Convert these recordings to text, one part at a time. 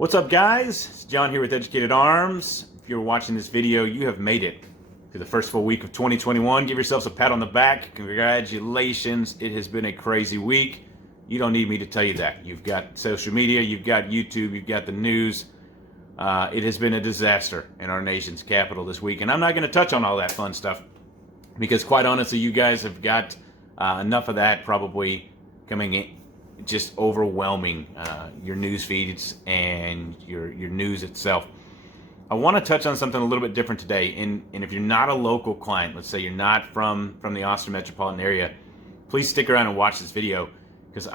What's up, guys? It's John here with Educated Arms. If you're watching this video, you have made it to the first full week of 2021. Give yourselves a pat on the back. Congratulations. It has been a crazy week. You don't need me to tell you that. You've got social media, you've got YouTube, you've got the news. It has been a disaster in our nation's capital this week. And I'm not going to touch on all that fun stuff because, quite honestly, you guys have got enough of that probably coming in, just overwhelming your news feeds and your news itself. I want to touch on something a little bit different today. And if you're not a local client, let's say you're not from the Austin metropolitan area, please stick around and watch this video because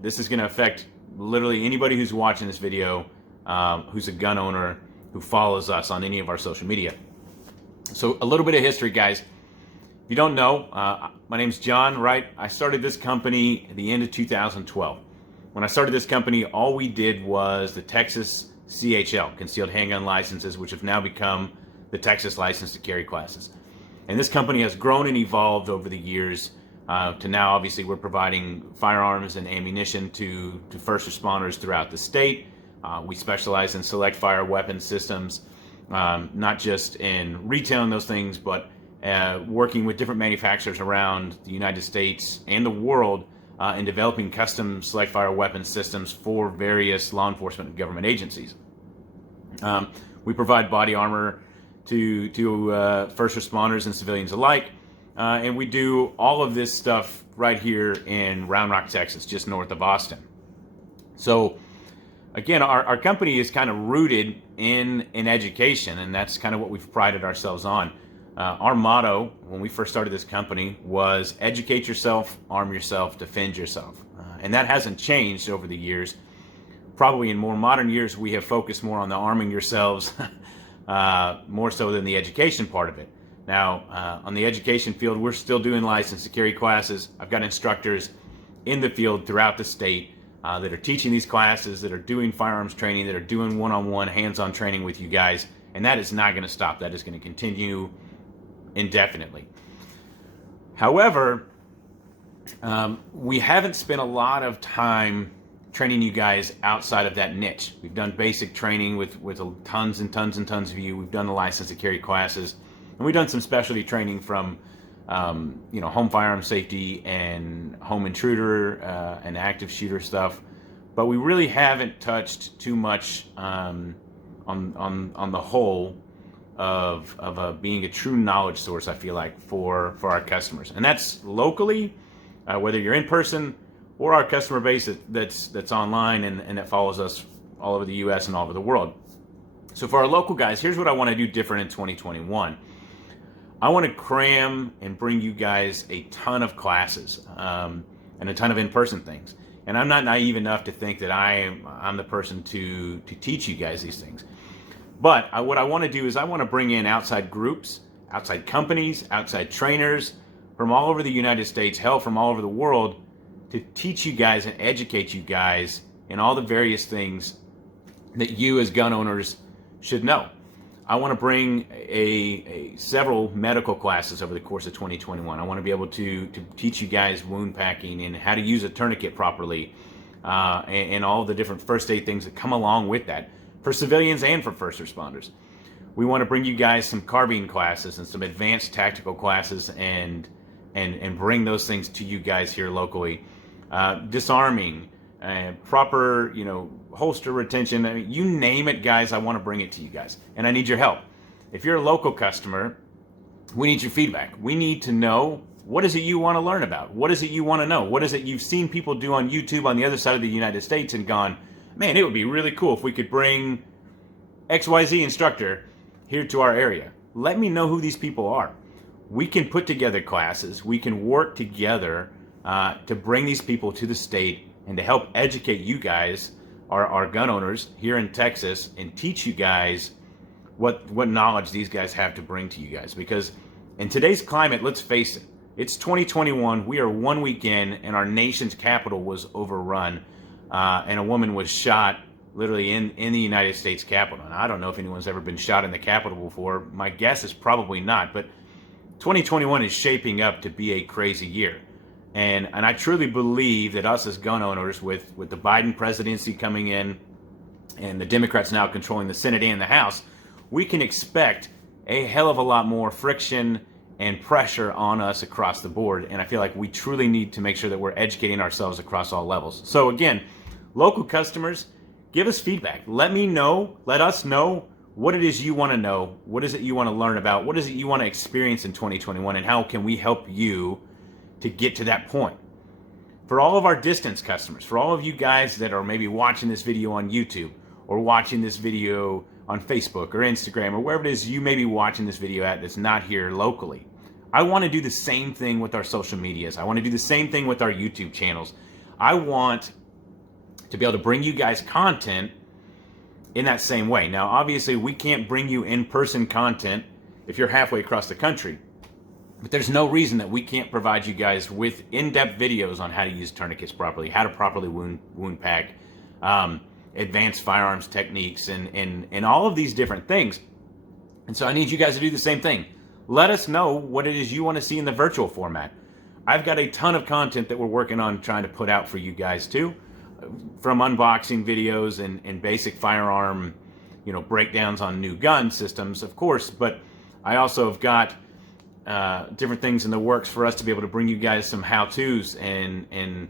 this is going to affect literally anybody who's watching this video, who's a gun owner, who follows us on any of our social media. So a little bit of history, guys. If you don't know, my name's John, right? I started this company at the end of 2012. When I started this company, all we did was the Texas CHL, Concealed Handgun Licenses, which have now become the Texas License to Carry classes. And this company has grown and evolved over the years to now, obviously, we're providing firearms and ammunition to first responders throughout the state. We specialize in select fire weapon systems, not just in retailing those things, but working with different manufacturers around the United States and the world in developing custom select fire weapon systems for various law enforcement and government agencies. We provide body armor to first responders and civilians alike, and we do all of this stuff right here in Round Rock, Texas, just north of Austin. So again, our company is kind of rooted in education, and that's kind of what we've prided ourselves on. Our motto when we first started this company was educate yourself, arm yourself, defend yourself. And that hasn't changed over the years. Probably in more modern years, we have focused more on the arming yourselves, more so than the education part of it. Now, on the education field, we're still doing license to carry classes. I've got instructors in the field throughout the state that are teaching these classes, that are doing firearms training, that are doing one-on-one hands-on training with you guys. And that is not going to stop. That is going to continue indefinitely. However, we haven't spent a lot of time training you guys outside of that niche. We've done basic training with tons and tons and tons of you. We've done the license to carry classes, and we've done some specialty training from home firearm safety and home intruder and active shooter stuff. But we really haven't touched too much on the whole of being a true knowledge source, I feel like, for our customers. And that's locally, whether you're in person or our customer base that's online and that follows us all over the U.S. and all over the world. So for our local guys, here's what I want to do different in 2021. I want to cram and bring you guys a ton of classes and a ton of in-person things. And I'm not naive enough to think that I'm the person to teach you guys these things. But what I want to do is I want to bring in outside groups, outside companies, outside trainers from all over the United States, hell, from all over the world, to teach you guys and educate you guys in all the various things that you as gun owners should know. I want to bring several medical classes over the course of 2021. I want to be able to teach you guys wound packing and how to use a tourniquet properly, and all the different first aid things that come along with that, for civilians and for first responders. We want to bring you guys some carbine classes and some advanced tactical classes and bring those things to you guys here locally. Disarming, proper, holster retention. I mean, you name it, guys, I want to bring it to you guys. And I need your help. If you're a local customer, we need your feedback. We need to know, what is it you want to learn about? What is it you want to know? What is it you've seen people do on YouTube on the other side of the United States and gone, man, it would be really cool if we could bring XYZ instructor here to our area. Let me know who these people are. We can put together classes. We can work together to bring these people to the state and to help educate you guys, our gun owners here in Texas, and teach you guys what knowledge these guys have to bring to you guys. Because in today's climate, let's face it, it's 2021. We are 1 week in, and our nation's capital was overrun. And a woman was shot literally in the United States Capitol. And I don't know if anyone's ever been shot in the Capitol before. My guess is probably not. But 2021 is shaping up to be a crazy year. And I truly believe that us as gun owners, with the Biden presidency coming in, and the Democrats now controlling the Senate and the House, we can expect a hell of a lot more friction and pressure on us across the board. And I feel like we truly need to make sure that we're educating ourselves across all levels. So again, local customers, give us feedback. Let us know what it is you want to know. What is it you want to learn about? What is it you want to experience in 2021? And how can we help you to get to that point? For all of our distance customers, for all of you guys that are maybe watching this video on YouTube or watching this video on Facebook or Instagram or wherever it is you may be watching this video at that's not here locally, I want to do the same thing with our social medias. I want to do the same thing with our YouTube channels. I want to be able to bring you guys content in that same way. Now, obviously, we can't bring you in-person content if you're halfway across the country. But there's no reason that we can't provide you guys with in-depth videos on how to use tourniquets properly, how to properly wound pack, advanced firearms techniques, and all of these different things. And so I need you guys to do the same thing. Let us know what it is you want to see in the virtual format. I've got a ton of content that we're working on trying to put out for you guys too, from unboxing videos and basic firearm, breakdowns on new gun systems, of course. But I also have got different things in the works for us to be able to bring you guys some how-tos and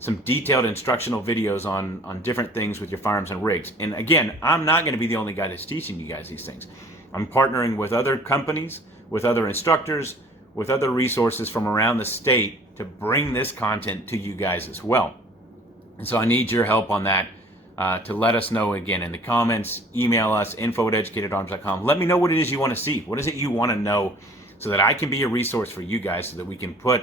some detailed instructional videos on different things with your firearms and rigs. And again, I'm not going to be the only guy that's teaching you guys these things. I'm partnering with other companies, with other instructors, with other resources from around the state to bring this content to you guys as well. And so I need your help on that to let us know again in the comments, email us, info@educatedarms.com. Let me know what it is you want to see. What is it you want to know so that I can be a resource for you guys so that we can put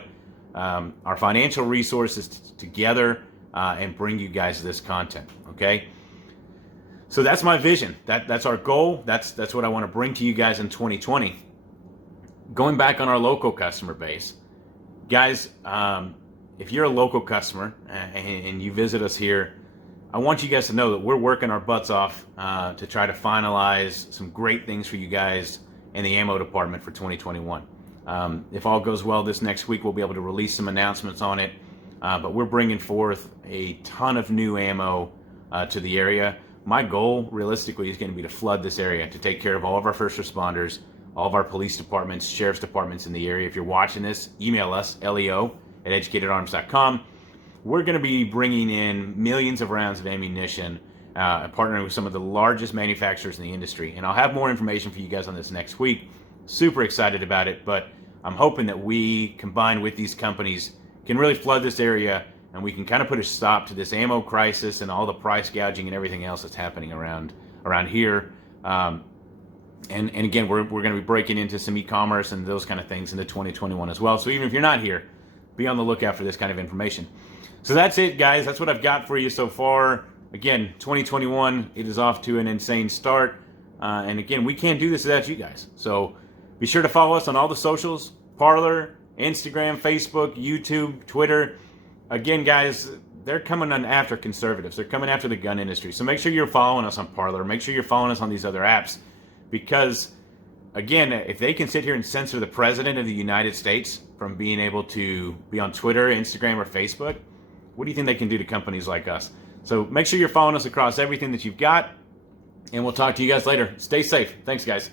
our financial resources together and bring you guys this content, okay? So that's my vision. That's our goal. That's what I want to bring to you guys in 2020. Going back on our local customer base, guys, if you're a local customer and you visit us here, I want you guys to know that we're working our butts off to try to finalize some great things for you guys in the ammo department for 2021. If all goes well this next week, we'll be able to release some announcements on it. But we're bringing forth a ton of new ammo to the area. My goal, realistically, is going to be to flood this area, to take care of all of our first responders, all of our police departments, sheriff's departments in the area. If you're watching this, email us, leo@educatedarms.com. We're going to be bringing in millions of rounds of ammunition, partnering with some of the largest manufacturers in the industry. And I'll have more information for you guys on this next week. Super excited about it, but I'm hoping that we, combined with these companies, can really flood this area and we can kind of put a stop to this ammo crisis and all the price gouging and everything else that's happening around here. And again, we're going to be breaking into some e-commerce and those kind of things into 2021 as well. So even if you're not here, be on the lookout for this kind of information. So that's it, guys. That's what I've got for you so far. Again, 2021, it is off to an insane start. And again, we can't do this without you guys. So be sure to follow us on all the socials, Parler, Instagram, Facebook, YouTube, Twitter. Again, guys, they're coming on after conservatives. They're coming after the gun industry. So make sure you're following us on Parler. Make sure you're following us on these other apps. Because, again, if they can sit here and censor the President of the United States from being able to be on Twitter, Instagram, or Facebook, what do you think they can do to companies like us? So make sure you're following us across everything that you've got, and we'll talk to you guys later. Stay safe. Thanks, guys.